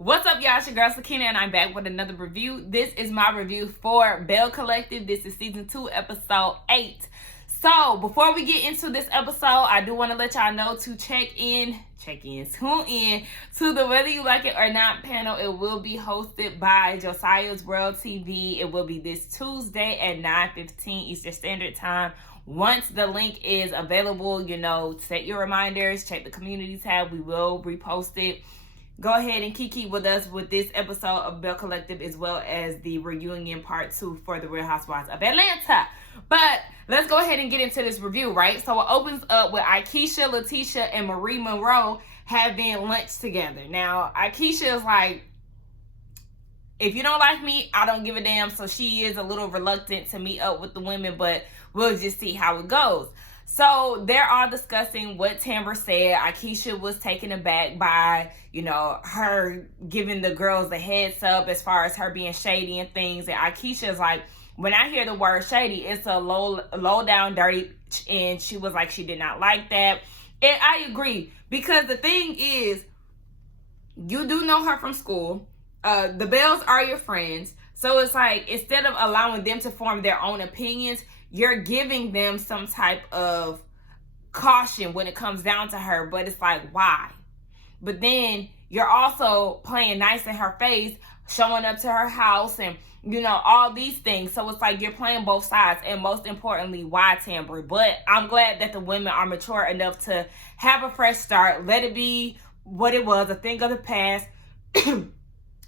What's up, y'all? It's your girl Sakina, and I'm back with another review. This is my review for Belle Collective. This is season 2, episode 8. So before we get into this episode, I do want to let y'all know to tune in to the Whether You Like It or Not panel. It will be hosted by Josiah's World TV. It will be this Tuesday at 9:15 Eastern Standard Time. Once the link is available, set your reminders, check the community tab. We will repost it. Go ahead and kiki with us with this episode of Belle Collective, as well as the reunion part 2 for the Real Housewives of Atlanta. But let's go ahead and get into this review, right? So it opens up with Akeisha, Letitia, and Marie Monroe having lunch together. Now, Akeisha is like, if you don't like me, I don't give a damn. So she is a little reluctant to meet up with the women, but we'll just see how it goes. So they're all discussing what Tambra said. Akeisha was taken aback by, her giving the girls the heads up as far as her being shady and things. And Akeisha's like, when I hear the word shady, it's a low down, dirty. And she was like, she did not like that. And I agree, because the thing is, you do know her from school. The Bells are your friends. So it's like, instead of allowing them to form their own opinions, you're giving them some type of caution when it comes down to her. But it's like, why? But then you're also playing nice in her face, showing up to her house and, all these things. So it's like you're playing both sides. And most importantly, why, Tambra? But I'm glad that the women are mature enough to have a fresh start. Let it be what it was, a thing of the past.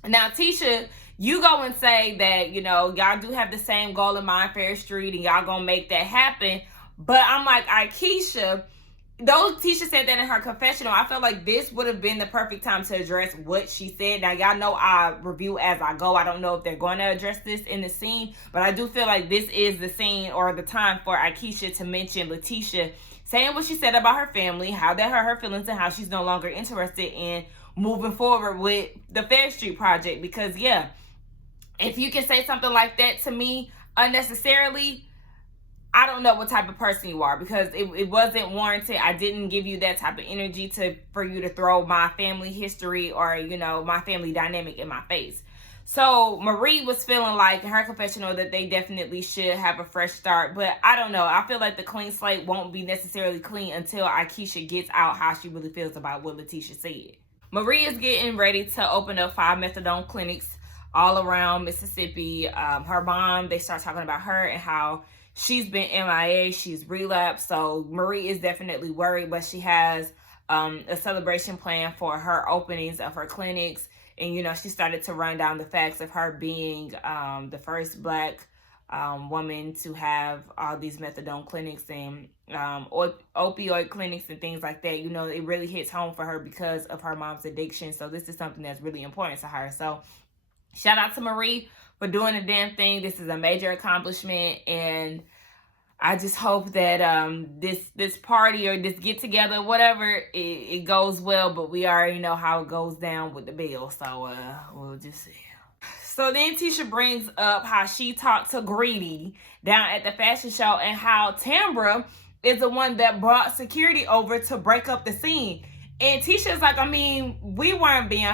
Now, Tisha, you go and say that, y'all do have the same goal in mind, Fair Street, and y'all gonna make that happen. But I'm like, Akeisha, though Tisha said that in her confessional, I felt like this would have been the perfect time to address what she said. Now, y'all know I review as I go. I don't know if they're going to address this in the scene, but I do feel like this is the scene or the time for Akeisha to mention Letitia saying what she said about her family, how that hurt her feelings, and how she's no longer interested in moving forward with the Fair Street project. Because, yeah, if you can say something like that to me unnecessarily, I don't know what type of person you are, because it wasn't warranted. I didn't give you that type of energy for you to throw my family history or, my family dynamic in my face. So Marie was feeling like in her confessional that they definitely should have a fresh start. But I don't know. I feel like the clean slate won't be necessarily clean until Akeisha gets out how she really feels about what Letitia said. Marie is getting ready to open up 5 methadone clinics all around Mississippi. Her mom, they start talking about her and how she's been MIA, she's relapsed. So Marie is definitely worried, but she has a celebration plan for her openings of her clinics. And, she started to run down the facts of her being the first Black woman to have all these methadone clinics and opioid clinics and things like that. It really hits home for her because of her mom's addiction. So this is something that's really important to her. So shout out to Marie for doing the damn thing. This is a major accomplishment, and I just hope that this party or this get together, whatever, it goes well. But we already know how it goes down with the bill, so we'll just see. So then Tisha brings up how she talked to Greedy down at the fashion show and how Tambra is the one that brought security over to break up the scene. And Tisha's like, we weren't being,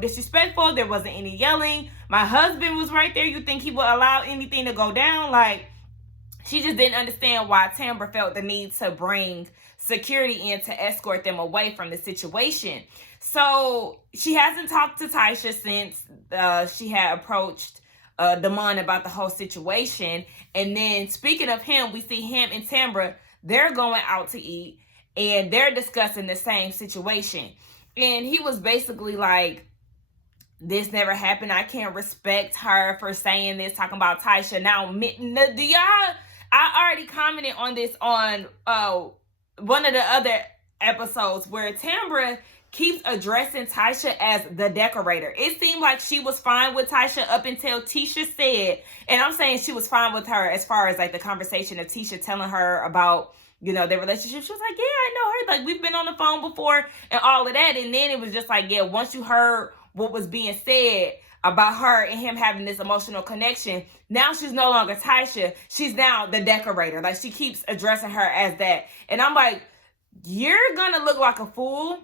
disrespectful. There wasn't any yelling. My husband was right there. You think he would allow anything to go down? Like, she just didn't understand why Tambra felt the need to bring security in to escort them away from the situation. So she hasn't talked to Tisha since she had approached Damon about the whole situation. And then speaking of him, we see him and Tambra, they're going out to eat and they're discussing the same situation. And he was basically like, this never happened. I can't respect her for saying this, talking about Tisha. Now, do y'all, I already commented on this on one of the other episodes where Tambra keeps addressing Tisha as the decorator. It seemed like she was fine with Tisha up until Tisha said, and I'm saying she was fine with her as far as like the conversation of Tisha telling her about, their relationship. She was like, yeah, I know her. Like, we've been on the phone before and all of that. And then it was just like, yeah, once you heard what was being said about her and him having this emotional connection, now she's no longer Tisha. She's now the decorator. Like, she keeps addressing her as that. And I'm like, you're gonna look like a fool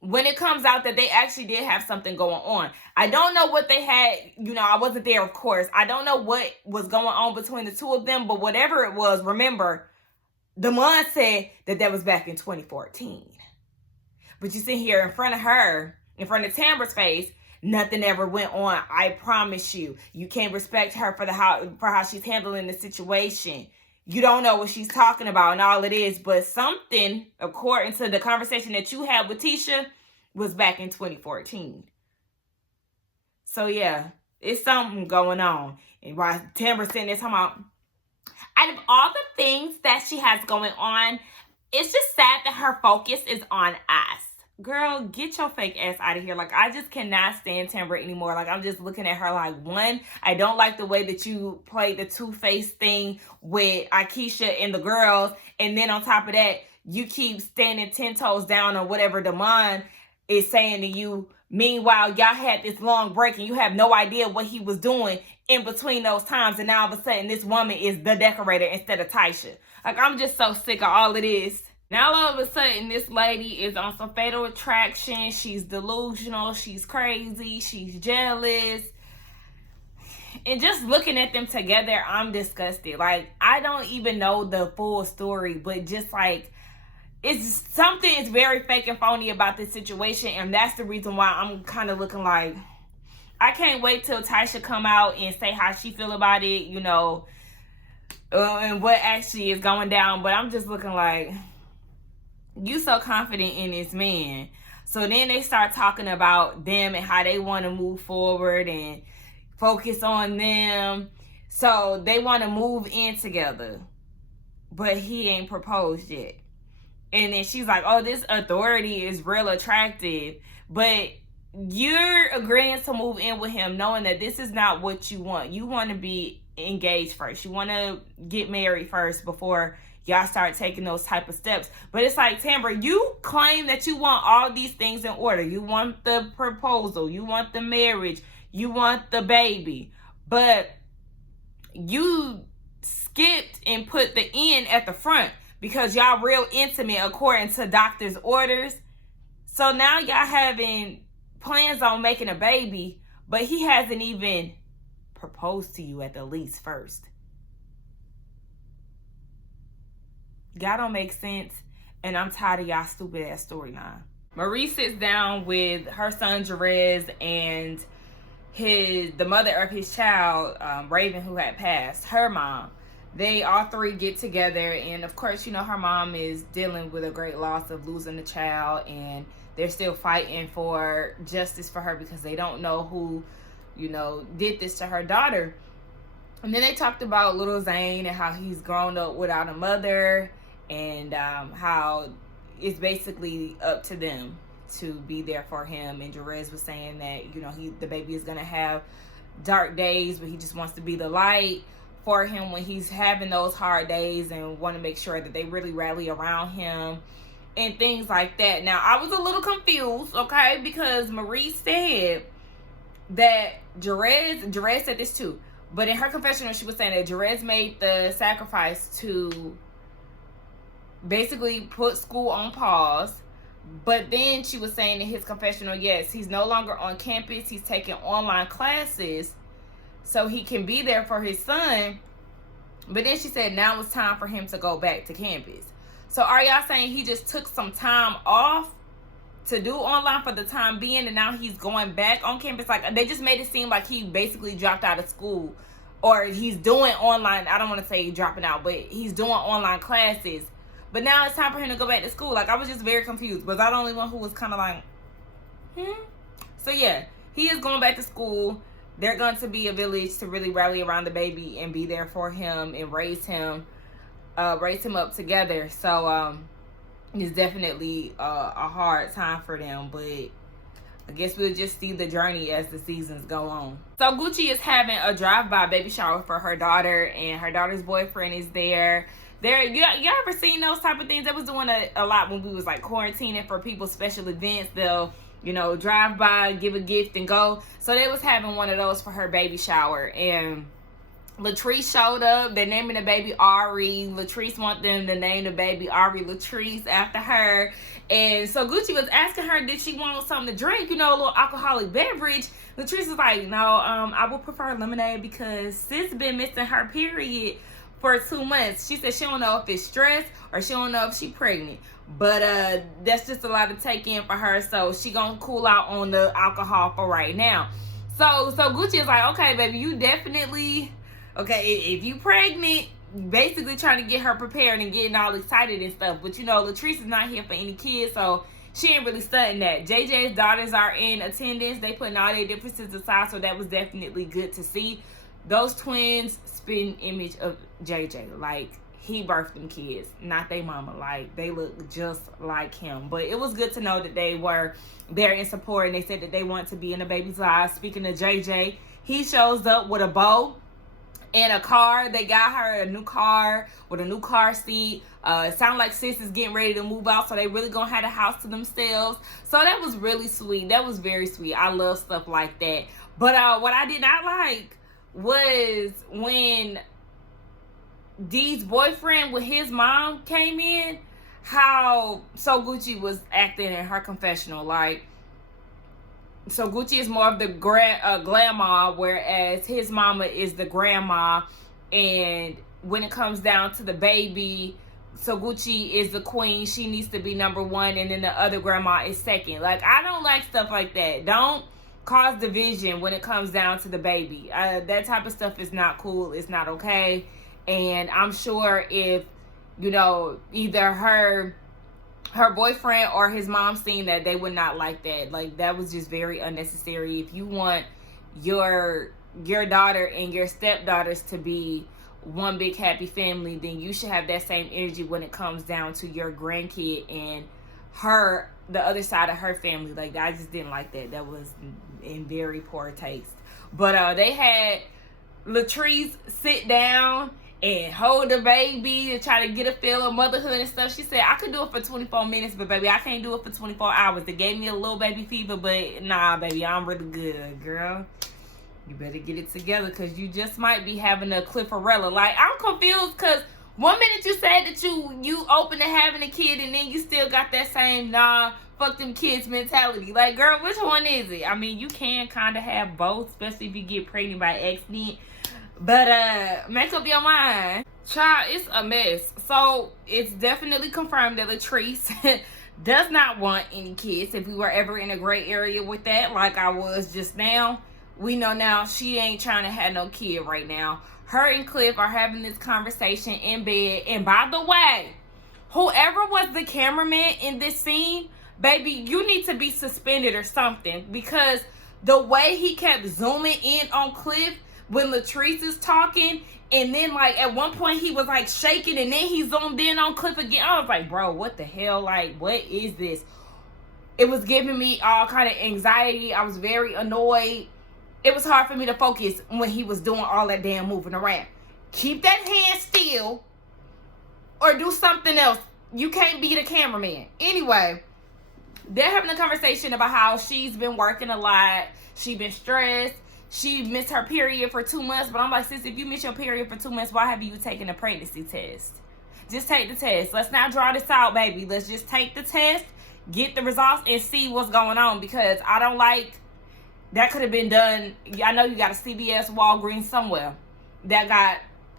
when it comes out that they actually did have something going on. I don't know what they had, I wasn't there, of course. I don't know what was going on between the two of them, but whatever it was, remember, Damon said that was back in 2014. But you sit here in front of her, in front of Tambra's face, nothing ever went on. I promise you. You can't respect her for how she's handling the situation. You don't know what she's talking about and all it is, but something, according to the conversation that you had with Tisha, was back in 2014. So yeah, it's something going on. And while Tambra's sitting there talking about, out of all the things that she has going on, it's just sad that her focus is on us. Girl, get your fake ass out of here. Like, I just cannot stand Tambra anymore. Like, I'm just looking at her like, one, I don't like the way that you played the two-faced thing with Akeisha and the girls. And then on top of that, you keep standing 10 toes down on whatever Damon is saying to you. Meanwhile, y'all had this long break and you have no idea what he was doing in between those times. And now all of a sudden, this woman is the decorator instead of Tisha. Like, I'm just so sick of all of this. Now all of a sudden, this lady is on some fatal attraction. She's delusional. She's crazy. She's jealous. And just looking at them together, I'm disgusted. Like, I don't even know the full story, but just like, it's something is very fake and phony about this situation. And that's the reason why I'm kind of looking like, I can't wait till Tisha come out and say how she feel about it, and what actually is going down. But I'm just looking like, you so confident in this man. So then they start talking about them and how they want to move forward and focus on them. So they want to move in together. But he ain't proposed yet. And then she's like, oh, this authority is real attractive. But you're agreeing to move in with him knowing that this is not what you want. You want to be engaged first. You want to get married first before y'all start taking those type of steps. But it's like, Tambra, you claim that you want all these things in order. You want the proposal. You want the marriage. You want the baby. But you skipped and put the end at the front because y'all real intimate according to doctor's orders. So now y'all having plans on making a baby, but he hasn't even proposed to you at the least first. Y'all don't make sense, and I'm tired of y'all stupid ass storyline. Marie sits down with her son Jerez and the mother of his child, Raven, who had passed, her mom. They all three get together, and of course, her mom is dealing with a great loss of losing the child, and they're still fighting for justice for her because they don't know who, did this to her daughter. And then they talked about little Zane and how he's grown up without a mother, and how it's basically up to them to be there for him. And Jerez was saying that, the baby is going to have dark days, but he just wants to be the light for him when he's having those hard days, and want to make sure that they really rally around him and things like that. Now, I was a little confused, okay, because Marie said that Jerez said this too, but in her confessional, she was saying that Jerez made the sacrifice to basically put school on pause. But then she was saying in his confessional, yes, he's no longer on campus. He's taking online classes so he can be there for his son. But then she said now it's time for him to go back to campus. So are y'all saying he just took some time off to do online for the time being, and now he's going back on campus? Like, they just made it seem like he basically dropped out of school, or he's doing online. I don't want to say dropping out, but he's doing online classes. But now it's time for him to go back to school. Like, I was just very confused. Was I the only one who was kind of like, So yeah, he is going back to school. They're going to be a village to really rally around the baby and be there for him and raise him up together. So it's definitely a hard time for them, but I guess we'll just see the journey as the seasons go on. So Gucci is having a drive-by baby shower for her daughter, and her daughter's boyfriend is there. You ever seen those type of things? That was doing a lot when we was like quarantining for people's special events. They'll drive by, give a gift, and go. So they was having one of those for her baby shower, and Latrice showed up. They're naming the baby Ari. Latrice want them to name the baby Ari Latrice after her. And so Gucci was asking her, did she want something to drink? You know, a little alcoholic beverage. Latrice was like, no, I would prefer lemonade because sis been missing her period for 2 months. She said she don't know if it's stress or she don't know if she pregnant. But that's just a lot to take in for her. So she gonna cool out on the alcohol for right now. So Gucci is like, okay, baby, you definitely... Okay, if you pregnant, basically trying to get her prepared and getting all excited and stuff. But, you know, Latrice is not here for any kids, so she ain't really studying that. JJ's daughters are in attendance. They putting all their differences aside, so that was definitely good to see. Those twins spin image of JJ. Like, he birthed them kids, not their mama. Like, they look just like him. But it was good to know that they were there in support, and they said that they want to be in the baby's lives. Speaking of JJ, he shows up with a bow and a car. They got her a new car with a new car seat. It sounds like sis is getting ready to move out, so they really gonna have the house to themselves. So that was really sweet. That was very sweet. I love stuff like that. But what I did not like was when Dee's boyfriend with his mom came in, how So Gucci was acting in her confessional. Like, so Gucci is more of the grandma, whereas his mama is the grandma. And when it comes down to the baby, so Gucci is the queen. She needs to be number one, and then the other grandma is second. Like, I don't like stuff like that. Don't cause division when it comes down to the baby. That type of stuff is not cool. It's not okay. And I'm sure if, you know, either her boyfriend or his mom seen that, they would not like that. Like, that was just very unnecessary. If you want your daughter and your stepdaughters to be one big happy family, then you should have that same energy when it comes down to your grandkid and the other side of her family. Like, I just didn't like that. That was in very poor taste. But they had Latrice sit down and hold the baby and try to get a feel of motherhood and stuff. She said, I could do it for 24 minutes, but baby, I can't do it for 24 hours. They gave me a little baby fever, but nah, baby, I'm really good, girl. You better get it together, because you just might be having a Cliffarella. Like, I'm confused, because one minute you said that you open to having a kid, and then you still got that same, nah, fuck them kids mentality. Like, girl, which one is it? I mean, you can kind of have both, especially if you get pregnant by accident. But make up your mind. Child, it's a mess. So it's definitely confirmed that Latrice does not want any kids. If we were ever in a gray area with that, like I was just now, we know now she ain't trying to have no kid right now. Her and Cliff are having this conversation in bed. And by the way, whoever was the cameraman in this scene, baby, you need to be suspended or something, because the way he kept zooming in on Cliff when Latrice is talking, and then like at one point he was like shaking, and then he zoomed in on Cliff again. I was like, bro, what the hell? Like, what is this? It was giving me all kind of anxiety. I was very annoyed. It was hard for me to focus when he was doing all that damn moving around. Keep that hand still or do something else. You can't be the cameraman. Anyway, they're having a conversation about how she's been working a lot. She's been stressed. She missed her period for 2 months. But I'm like, sis, if you miss your period for 2 months, why have you taken a pregnancy test? Just take the test. Let's not draw this out, baby. Let's just take the test, get the results, and see what's going on. Because I don't like... That could have been done. I know you got a CVS, Walgreens somewhere that got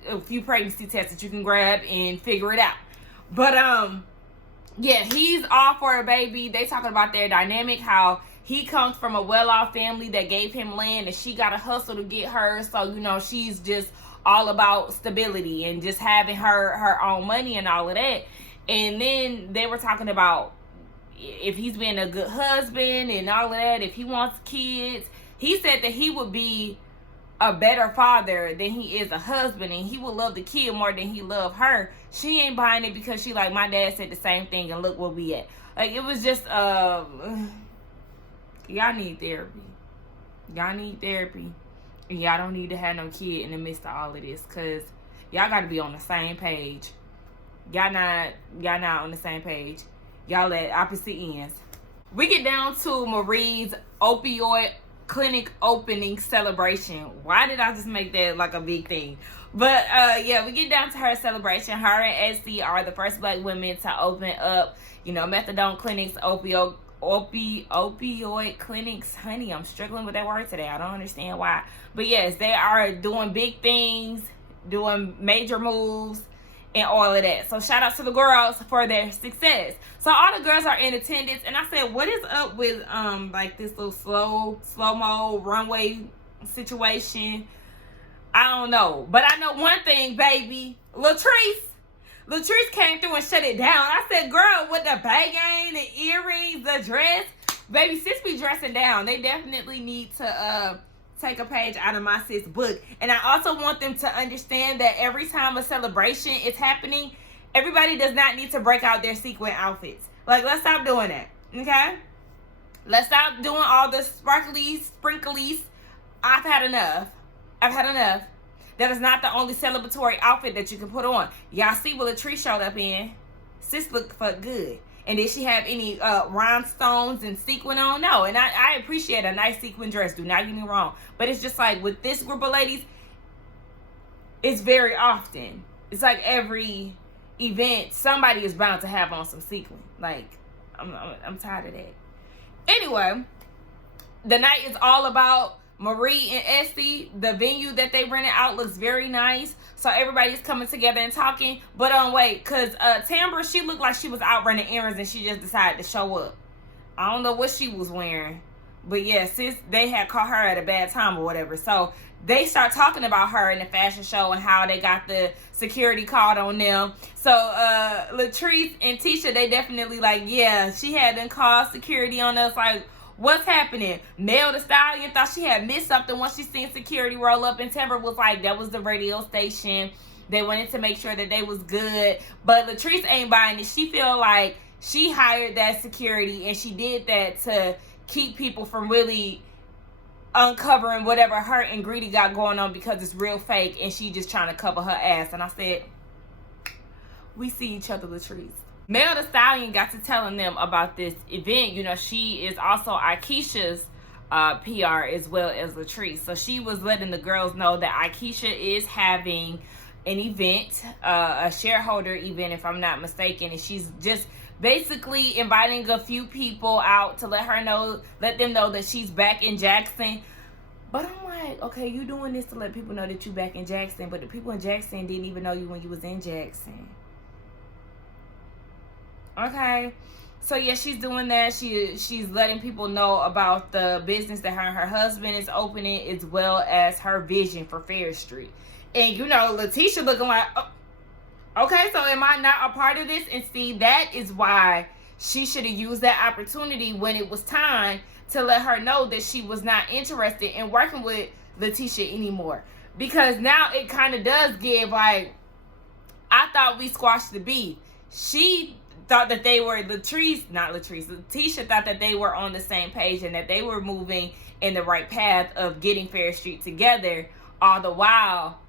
a few pregnancy tests that you can grab and figure it out. But, yeah, he's all for a baby. They talking about their dynamic, how he comes from a well-off family that gave him land, and she got to hustle to get hers. So, you know, she's just all about stability and just having her own money and all of that. And then they were talking about if he's being a good husband and all of that, if he wants kids. He said that he would be a better father than he is a husband, and he would love the kid more than he loved her. She ain't buying it because she like, my dad said the same thing, and look where we at. Like, it was just y'all need therapy. Y'all need therapy, and y'all don't need to have no kid in the midst of all of this, because y'all got to be on the same page. Y'all not on the same page. Y'all at opposite ends. We get down to Marie's opioid clinic opening celebration. Why did I just make that like a big thing? But yeah, we get down to her celebration. Her and Esty are the first black women to open up, you know, methadone clinics, opioid clinics. Honey, I'm struggling with that word today. I don't understand why. But yes, they are doing big things, doing major moves, and all of that. So shout out to the girls for their success. So all the girls are in attendance, and I said, what is up with like this little slow-mo runway situation? I don't know. But I know one thing, baby. Latrice came through and shut it down. I said, girl, with the banging, the earrings, the dress, baby, sis be dressing down. They definitely need to take a page out of my sis book. And I also want them to understand that every time a celebration is happening, everybody does not need to break out their sequin outfits. Like, let's stop doing that, okay? Let's stop doing all the sprinklies. I've had enough. That is not the only celebratory outfit that you can put on. Y'all see what Latrice showed up in? Sis looked fuck good. And did she have any rhinestones and sequin on? No. And I appreciate a nice sequin dress. Do not get me wrong. But it's just like with this group of ladies, it's very often. It's like every event, somebody is bound to have on some sequin. Like, I'm tired of that. Anyway, the night is all about Marie and Esty. The venue that they rented out looks very nice. So everybody's coming together and talking. But wait, because Tambra, she looked like she was out running errands and she just decided to show up. I don't know what she was wearing. But yeah, sis, they had caught her at a bad time or whatever. So they start talking about her in the fashion show and how they got the security called on them. So Latrice and Tisha, they definitely like, yeah, she had them call security on us. Like, what's happening? Belle the Stallion thought she had missed something once she seen security roll up, and Tambra was like, that was the radio station. They wanted to make sure that they was good. But Latrice ain't buying it. She feel like she hired that security, and she did that to keep people from really uncovering whatever her and Greedy got going on, because it's real fake, and she just trying to cover her ass. And I said, we see each other, Latrice. Belle the Stallion got to telling them about this event. You know, she is also Akeisha's PR as well as Latrice. So she was letting the girls know that Akeisha is having an event, a shareholder event, if I'm not mistaken. And she's just basically inviting a few people out to let them know that she's back in Jackson. But I'm like, okay, you doing this to let people know that you back in Jackson, but the people in Jackson didn't even know you when you was in Jackson. Okay, so yeah, she's doing that. She's letting people know about the business that her and her husband is opening, as well as her vision for Fair Street. And you know, Letitia looking like, oh, okay, so am I not a part of this? And see, that is why she should have used that opportunity when it was time to let her know that she was not interested in working with Letitia anymore. Because now it kind of does give like, I thought we squashed the beef. She thought that they were Letitia thought that they were on the same page and that they were moving in the right path of getting Fair Street together. All the while,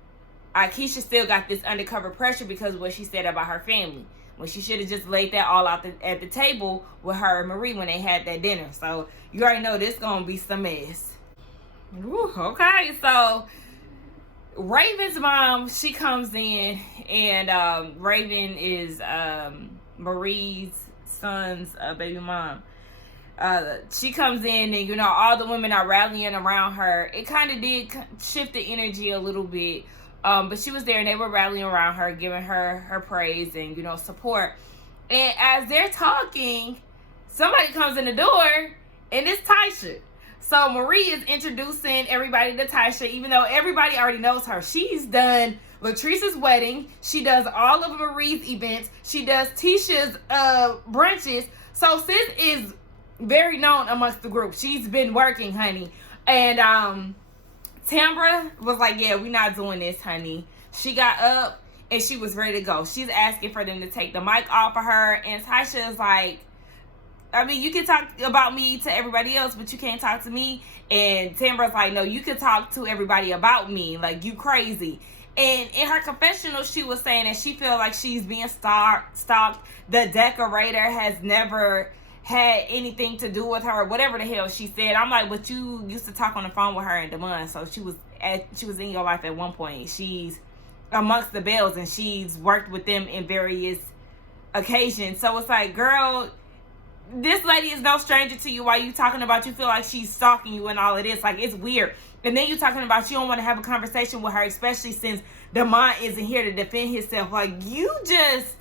Akeisha still got this undercover pressure because of what she said about her family, when she should have just laid that all out at the table with her and Marie when they had that dinner. So you already know this gonna be some mess. Ooh, okay, so Raven's mom, she comes in, and Raven is Marie's son's baby mom. She comes in, and you know, all the women are rallying around her. It kind of did shift the energy a little bit, but she was there and they were rallying around her, giving her praise and, you know, support. And as they're talking, somebody comes in the door, and it's Tisha. So Marie is introducing everybody to Tisha, even though everybody already knows her. She's done Latrice's wedding. She does all of Marie's events. She does Tisha's brunches. So sis is very known amongst the group. She's been working, honey. And Tambra was like, yeah, we're not doing this, honey. She got up and she was ready to go. She's asking for them to take the mic off of her. And Tisha is like, I mean, you can talk about me to everybody else, but you can't talk to me. And Tambra's like, no, you can talk to everybody about me. Like, you crazy. And in her confessional, she was saying that she feels like she's being stalked. The decorator has never had anything to do with her, whatever the hell she said. I'm like, but you used to talk on the phone with her in Damon, so she was in your life at one point. She's amongst the Belles, and she's worked with them in various occasions. So it's like, girl, this lady is no stranger to you. While you talking about you feel like she's stalking you and all of this, like, it's weird. And then you talking about you don't want to have a conversation with her, especially since Damon isn't here to defend himself. Like, you just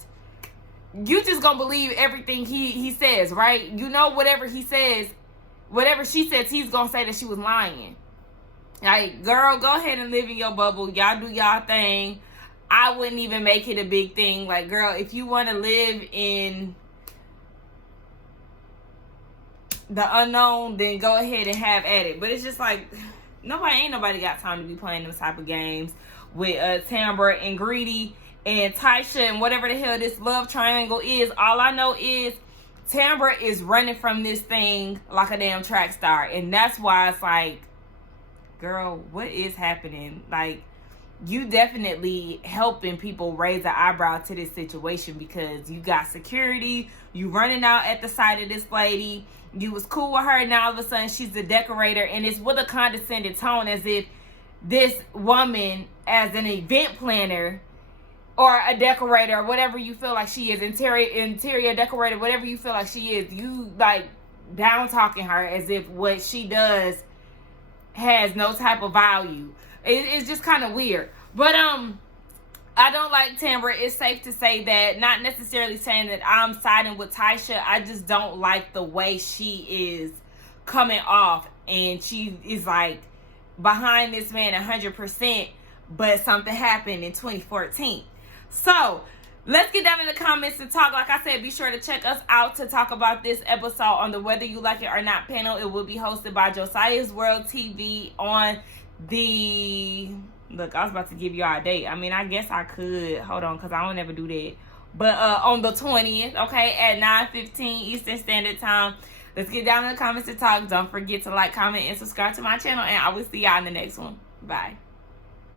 gonna believe everything he says, right? You know, whatever he says, whatever she says, he's gonna say that she was lying. Like, girl, go ahead and live in your bubble. Y'all do y'all thing. I wouldn't even make it a big thing. Like, girl, if you want to live in the unknown, then go ahead and have at it. But it's just like, ain't nobody got time to be playing those type of games with Tambra and Greedy and Tisha and whatever the hell this love triangle is. All I know is Tambra is running from this thing like a damn track star. And that's why it's like, girl, what is happening? Like, you definitely helping people raise an eyebrow to this situation, because you got security, you running out at the sight of this lady, you was cool with her, and now all of a sudden she's the decorator, and it's with a condescending tone, as if this woman, as an event planner or a decorator or whatever you feel like she is, interior decorator, whatever you feel like she is, you like down talking her as if what she does has no type of value. It's just kind of weird. But I don't like Tambra. It's safe to say that. Not necessarily saying that I'm siding with Tisha. I just don't like the way she is coming off, and she is like behind this man 100%, but something happened in 2014. So let's get down in the comments and talk. Like I said, be sure to check us out to talk about this episode on the Whether You Like It or Not panel. It will be hosted by Josiah's World TV on the... Look, I was about to give y'all a date. I mean, I guess I could. Hold on, because I don't ever do that. But on the 20th, okay, at 9:15 Eastern Standard Time. Let's get down in the comments and talk. Don't forget to like, comment, and subscribe to my channel. And I will see y'all in the next one. Bye.